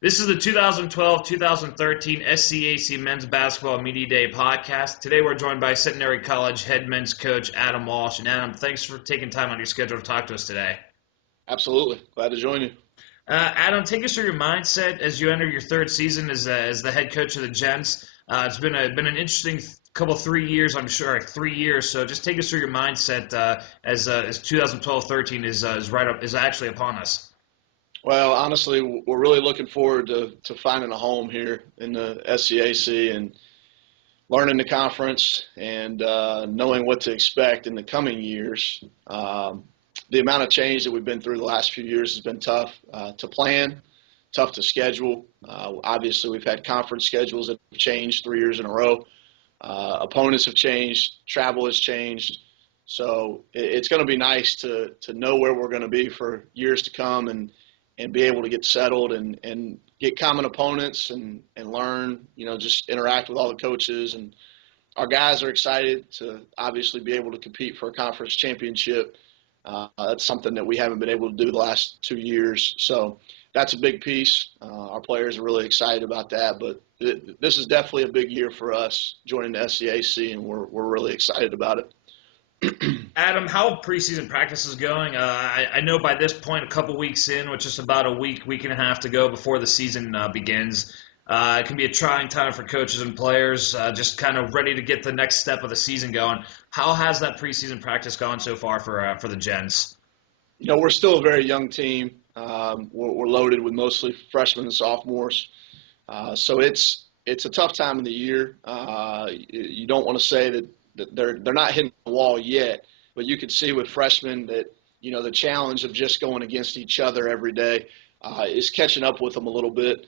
This is the 2012-2013 SCAC Men's Basketball Media Day podcast. Today we're joined by Centenary College head men's coach Adam Walsh. And Adam, thanks for taking time on your schedule to talk to us today. Absolutely. Glad to join you. Adam, take us through your mindset as you enter your third season as the head coach of the Gents. It's been an interesting couple 3 years, I'm sure, 3 years. So just take us through your mindset as 2012-13 is actually upon us. Well, honestly, we're really looking forward to finding a home here in the SCAC and learning the conference and knowing what to expect in the coming years. The amount of change that we've been through the last few years has been tough to plan, tough to schedule. Obviously, we've had conference schedules that have changed 3 years in a row. Opponents have changed. Travel has changed. So it's going to be nice to know where we're going to be for years to come and be able to get settled and get common opponents and learn, just interact with all the coaches. And our guys are excited to obviously be able to compete for a conference championship. That's something that we haven't been able to do the last 2 years. So that's a big piece. Our players are really excited about that. But this is definitely a big year for us joining the SCAC, and we're really excited about it. Adam, how preseason practice is going? I know by this point, a couple weeks in, with just about a week and a half to go before the season begins, it can be a trying time for coaches and players, just kind of ready to get the next step of the season going. How has that preseason practice gone so far for the Gents? We're still a very young team. We're loaded with mostly freshmen and sophomores, so it's a tough time of the year. You don't want to say that they're not hitting the wall yet, but you can see with freshmen that the challenge of just going against each other every day is catching up with them a little bit.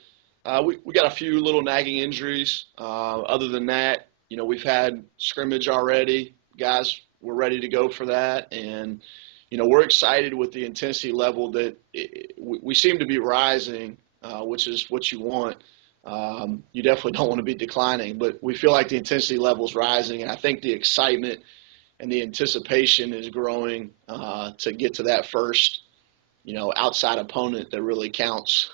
We got a few little nagging injuries. Other than that, we've had scrimmage already. Guys, we're ready to go for that, and we're excited with the intensity level that we seem to be rising, which is what you want. You definitely don't want to be declining, but we feel like the intensity level is rising, and I think the excitement and the anticipation is growing to get to that first, outside opponent that really counts.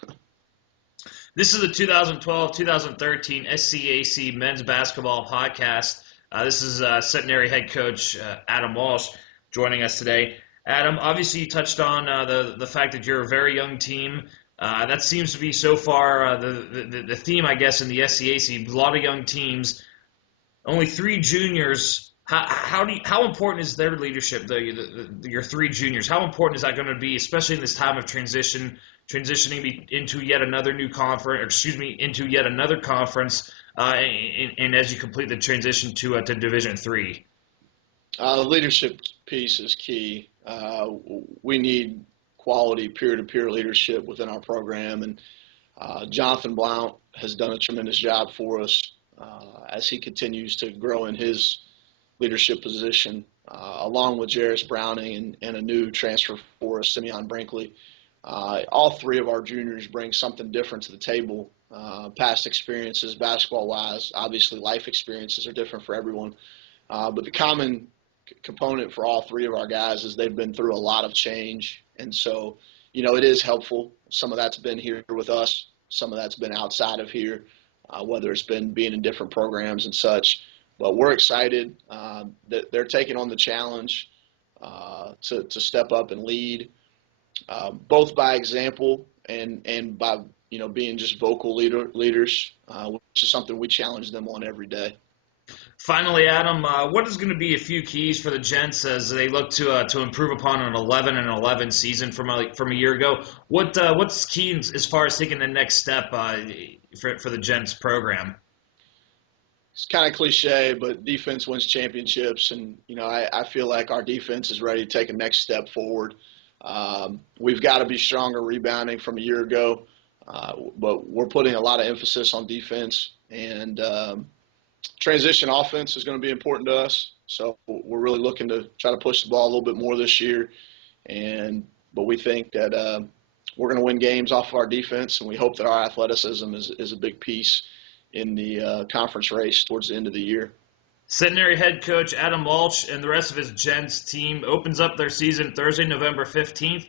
This is the 2012-2013 SCAC Men's Basketball Podcast. This is Centenary head coach Adam Walsh joining us today. Adam, obviously you touched on the fact that you're a very young team. That seems to be so far the theme, I guess, in the SCAC. A lot of young teams, only 3 juniors. How important is their leadership? Your 3 juniors. How important is that going to be, especially in this time of transitioning into yet another new conference? Into yet another conference, and as you complete the transition to Division III. The leadership piece is key. We need quality peer-to-peer leadership within our program, and Jonathan Blount has done a tremendous job for us as he continues to grow in his leadership position, along with Jarris Browning and a new transfer for us, Simeon Brinkley. All 3 of our juniors bring something different to the table. Past experiences, basketball-wise, obviously life experiences are different for everyone, but the common component for all 3 of our guys is they've been through a lot of change. And so, it is helpful. Some of that's been here with us. Some of that's been outside of here, whether it's been being in different programs and such. But we're excited that they're taking on the challenge to step up and lead, both by example and by, being just vocal leaders, which is something we challenge them on every day. Finally, Adam, what is going to be a few keys for the Gents as they look to improve upon an 11-11 season from a year ago? What's key as far as taking the next step for the Gents program? It's kind of cliche, but defense wins championships, and I feel like our defense is ready to take a next step forward. We've got to be stronger rebounding from a year ago, but we're putting a lot of emphasis on defense, and transition offense is going to be important to us. So we're really looking to try to push the ball a little bit more this year, but we think that we're going to win games off of our defense, and we hope that our athleticism is a big piece in the conference race towards the end of the year. Centenary head coach Adam Walsh and the rest of his Gents team opens up their season Thursday, November 15th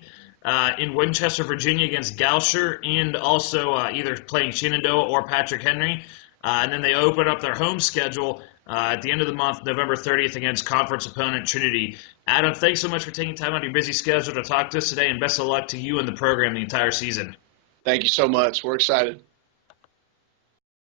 in Winchester, Virginia against Gausher, and also either playing Shenandoah or Patrick Henry. And then they open up their home schedule at the end of the month, November 30th, against conference opponent Trinity. Adam, thanks so much for taking time out of your busy schedule to talk to us today, and best of luck to you and the program the entire season. Thank you so much. We're excited.